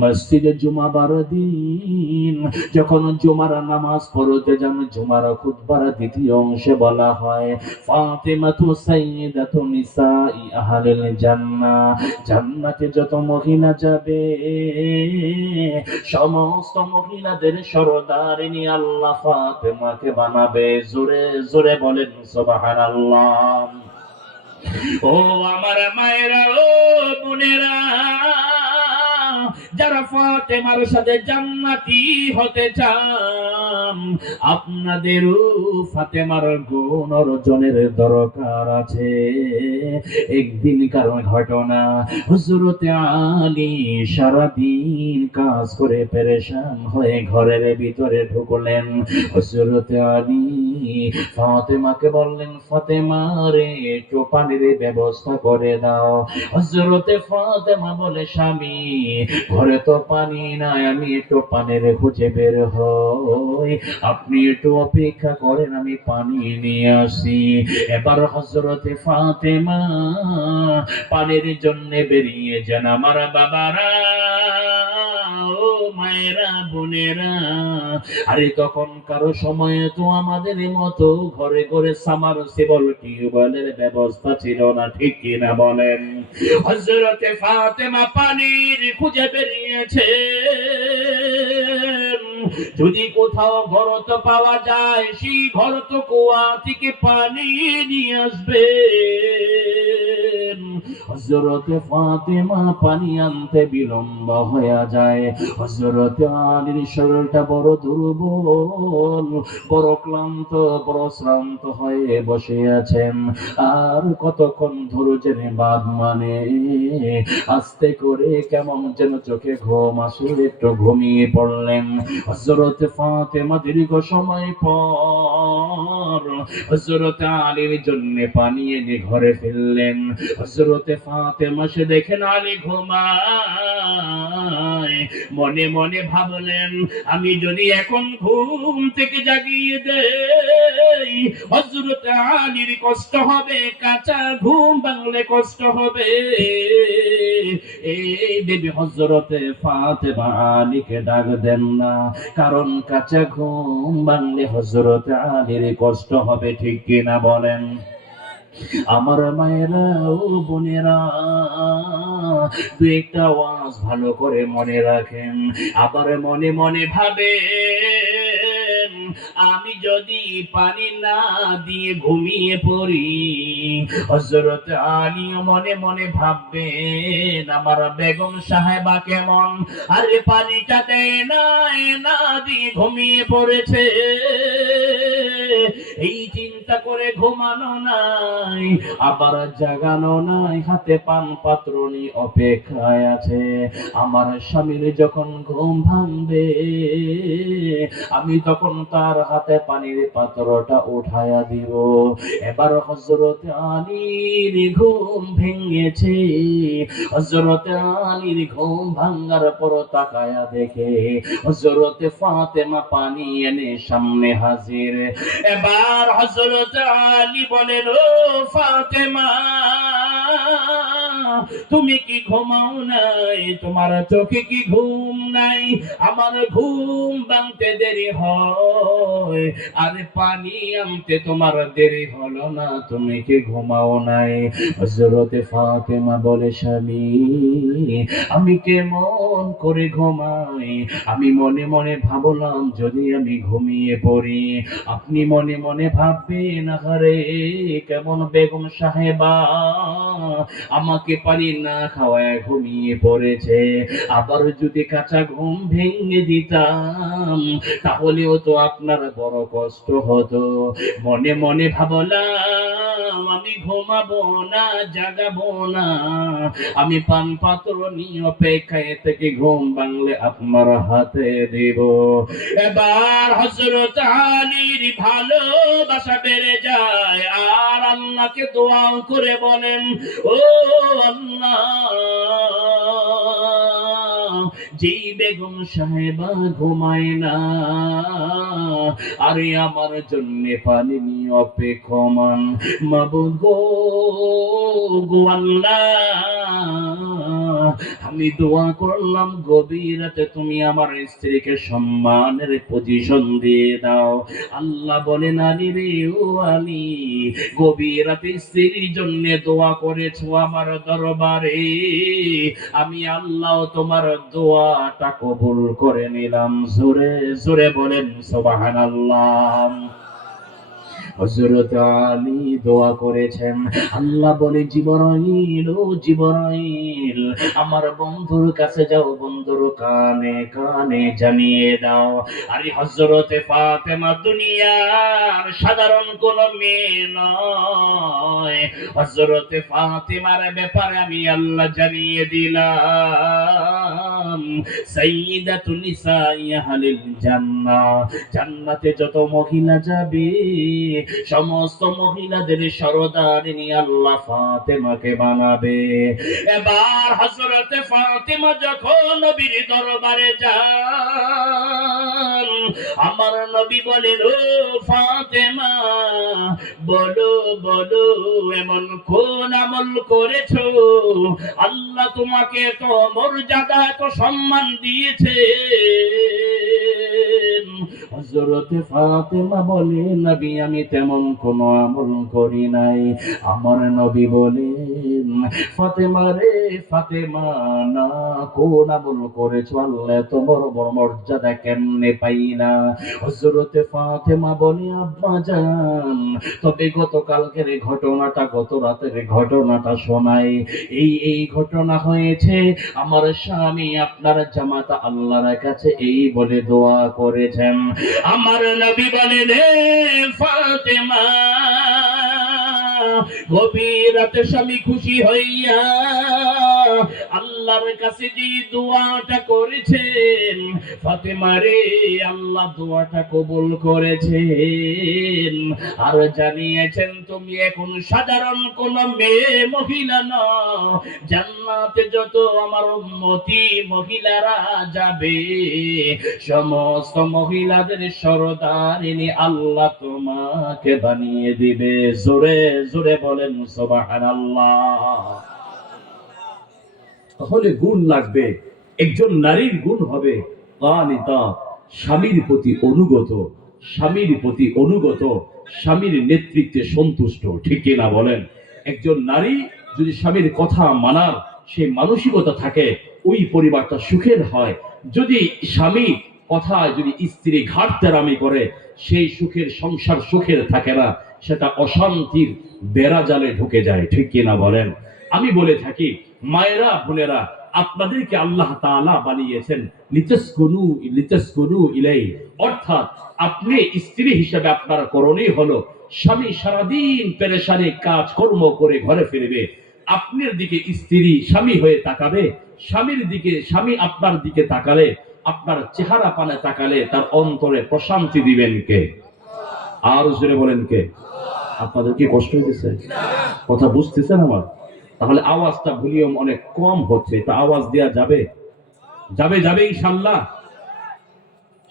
মসজিদে জুমাবার দিন, যখন জুমার নামাজ পড়তে যান, জুমার খুতবার দ্বিতীয় অংশে বলা হয়, ফাতেমাতু সাইয়্যিদাতু নিসাই আহলিল জান্নাহ। জান্নাতে যত মহিলা যাবে, সমস্ত মহিলাদের সরদারিনী আল্লাহ ফাতেমাকে বানাবে। জোরে জোরে বলেন সুবহানাল্লাহ। ও আমার মায়েরা, ও বোনেরা যারা ফাতেমার সাথে জান্নাতি হতে চান আপনাদেরও ফাতেমার গুণ অর্জনের দরকার আছে। একদিন কারণ ঘটনা হুজুরতে আলী সারাদিন কাজ করে পেরেশান হয়ে ঘরের ভিতরে ঢুকলেন। হুজুরতে আলী ফাতেমাকে বললেন, ফাতেমা একটু পানির ব্যবস্থা করে দাও। হজরতে ফাতেমা বলে, স্বামী, ঘরে তো পানি নাই, আমি একটু পানির খুঁজে বের হই। আপনি একটু অপেক্ষা করেন, আমি পানি নিয়ে আসি। এবার হজরতে ফাতেমা পানির জন্য বেরিয়ে যান। আমার বাবারা, ও মায়েরা, বোনেরা, আরে তখন কারও সময়ে তো আমাদের মতো ঘরে ঘরে সামার সেবল টিউবওয়েলের ব্যবস্থা ছিল না, ঠিক কিনা বলেন? হজরতে ফাতেমা পানির খুঁজে বেরিয়েছে। যদি কোথাও ঘরত পাওয়া যায় সেই ঘরত কুয়া থেকে পানি নিয়ে আসবে হজরতে ফাতেমা পানি আনতে বিলম্ব হয়ে যায়। হজরতে আলীর শরীরটা বড় দুর্বল, বড় ক্লান্ত, বড় শ্রান্ত হয়ে বসে আছেন। আর কতক্ষণ ধৈর্যের বাদ মানে? আস্তে করে কেমন যেন চোখে ঘুম আসলে একটু ঘুমিয়ে পড়লেন। হজরত ফাতেমা দীর্ঘ সময় পর হজরত আলীর জন্য পানি এনে ঘরে ফেললেন। হজরতে ফাতেমা সে দেখেন আলী ঘুমায়। মনে মনে ভাবলেন, আমি যদি এখন ঘুম থেকে জাগিয়ে দেই, হজরত আলীর কষ্ট হবে, কাঁচা ঘুম বাংলে কষ্ট হবে। এই দেবী হজরতে ফাতেমা আলীকে ডাক দেন না, কারণ কাঁচা ঘুম বাংলে হজরত আলীর কষ্ট হবে ঠিক কিনা বলেন। আমার মায়েরা, ও বোনেরা দু একটা আওয়াজ ভালো করে মনে রাখেন। আবার মনে মনে ভাবেন আমি যদি পানি না দিয়ে ঘুমিয়ে পড়ি হজরত আলী মনে মনে ভাববেন, আমার বেগম সাহেবা কেমন? আরে পানিটা দেয় না না দিয়ে ঘুমিয়ে পড়েছে। এই চিন্তা করে ঘুমানো নাই, আবার জাগানো নাই, হাতে পান পাত্র অপেক্ষায় আছে। আমার স্বামীর যখন ঘুম ভাঙবে, আমি তখন তার হাতে পানির পাত্রটা উঠায়া দিব। এবার হজরত আলীর ঘুম ভেঙেছে। হজরত আলীর ঘুম ভাঙ্গার পর তাকায়া দেখে হজরত ফাতেমা পানি এনে সামনে হাজির। এবার হজরত আলী বলেন, ও ফাতেমা! তুমি কি ঘুমাও নাই? তোমার চোখে কি ঘুম নাই? আমার ঘুম ভাঙতে দেরি হয়, আরে পানি আনতে তোমার দেরি হলো না। তুমি কি ঘুমাও নাই? হজরতে ফাতেমা বলে, স্বামী, আমি কেমন করে ঘুমাই? আমি মনে মনে ভাবলাম, যদি আমি ঘুমিয়ে পড়ি, আপনি মনে মনে ভাববেন আরে কেমন বেগম সাহেবা, আমাকে পানি না খাওয়ায় ঘুমিয়ে পড়েছে। আবার যদি কাঁচা ঘুম ভেঙে দিতাম, তাহলেও তো আপনার বড় কষ্ট হতো। মনে মনে ভাবলাম, আমি ঘুমাবো না, জাগাবো না। আমি পান পাত্র নিয়ে অপেক্ষায় থেকে ঘুম বাংলে আপনার হাতে দিব। এবার হজরত আলীর ভালোবাসা বেড়ে যায়। আল্লাহকে দোয়া করে বলেন, ও আল্লাহ, যেই বেগম সাহেবা ঘুমায় না, আরে আমার জন্য পানি নিয়ে অপেক্ষমান মাবুদ গো আল্লাহ আমি দোয়া করলাম গভীর তুমি আমার স্ত্রীকে সম্মানের পজিশন দিয়ে দাও। আল্লাহ বলেন, আলী রে, ও আলী গভীর স্ত্রীর জন্য দোয়া করেছ আমার দরবারে। আমি আল্লাহ তোমার দোয়াটা কবুল করে নিলাম। জোরে জোরে বলেন, সুবহানাল্লাহ। হযরত আলী দোয়া করেছেন, আল্লাহ বলে, জিবরাইল ও জিবরাইল, আমার বন্ধুর কাছে যাও, বন্ধুর কানে কানে জানিয়ে দাও। আরে হযরতে ফাতেমা দুনিয়ার সাধারণ কোন মেয়ে নয়। হযরতে ফাতেমার ব্যাপারে আমি আল্লাহ জানিয়ে দিলাম। জান্নাতে যত মহিলা যাবে, সমস্ত মহিলাদের সরদারিনী আল্লাহ ফাতেমাকে বানাবে। এবার হযরতে ফাতেমা যখন নবীর দরবারে যান, আমার নবী বলেন, ও ফাতেমা বলো বলো, এমন কোন আমল করেছ? আল্লাহ তোমাকে তো মর্যাদা, এত সম্মান দিয়েছে হযরতে ফাতেমা বলে, নবী, আমি তেমন কোন আমল করি নাই। আমার নবী বলেন, ফাতেমা রে, ফাতেমা, না, কোন আমল করেছ? আল্লাহ তোমার বড় মর্যাদা কেমনে পাই না হযরতে ফাতেমা বলে, আব্বা জান তবে গতকালকের এই ঘটনাটা, গত রাতের ঘটনাটা শোনাই। এই এই ঘটনা হয়েছে, আমার স্বামী আপনার জামাতা আল্লাহর কাছে এই বলে দোয়া করেছেন। আমার নবী বলেন ফাতেমা, গভীর রাতে স্বামী খুশি হইয়া আল্লাহর কাছে যে দোয়াটা করেছেন, ফাতেমা রে, আল্লাহ দোয়াটা কবুল করেছেন। আর জানিয়েছেন, তুমি এখন সাধারণ কোন মেয়ে, মহিলা ন। জান্নাতে যত আমার উম্মতি, মহিলারা যাবে। সমস্ত মহিলাদের সরদারিনী আল্লাহ তোমাকে বানিয়ে দিবে। জোরে জোরে বলেন, সুবহানাল্লাহ। তাহলে গুণ লাগবে। একজন নারীর গুণ হবে কানিতা স্বামীর প্রতি অনুগত, স্বামীর প্রতি অনুগত, স্বামীর নেতৃত্বে সন্তুষ্ট, ঠিক কিনা বলেন? একজন নারী যদি স্বামীর কথা মানার সেই মানসিকতা থাকে, ওই পরিবারটা সুখের হয়। যদি স্বামী কথা যদি স্ত্রী ঘাট তেরামি করে, সেই সুখের সংসার সুখের থাকে না, সেটা অশান্তির বেড়া জালে ঢুকে যায়, ঠিক কিনা বলেন? আমি বলে থাকি মায়েরা, বোনেরা, আপনাদেরকে আল্লাহ তাআলা বানিয়েছেন, লিতাসকুনু লিতাসকুনু ইলাই। অর্থাৎ আপনি স্ত্রী হিসেবে আপনার করণীয় হলো, স্বামী সারাদিন পেরেশানি কাজ কর্ম করে ঘরে ফিরবে। আপনার দিকে স্ত্রী স্বামী হয়ে তাকাবে, স্বামীর দিকে, স্বামী আপনার দিকে তাকালে, আপনার চেহারা পানে তাকালে তার অন্তরে প্রশান্তি দিবেন কে? আর জোরে বলেন কে? আপনাদের কি কষ্ট হইতেছে? কথা বুঝতেছেন আমার? তাহলে আওয়াজটা ভলিউম অনেক কম হচ্ছে, তা আওয়াজ দেয়া যাবে? যাবে যাবে ইনশাল্লাহ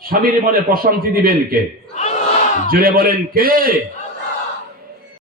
স্বামীর মনে প্রশান্তি দিবেন কে? জুড়ে বলেন কে?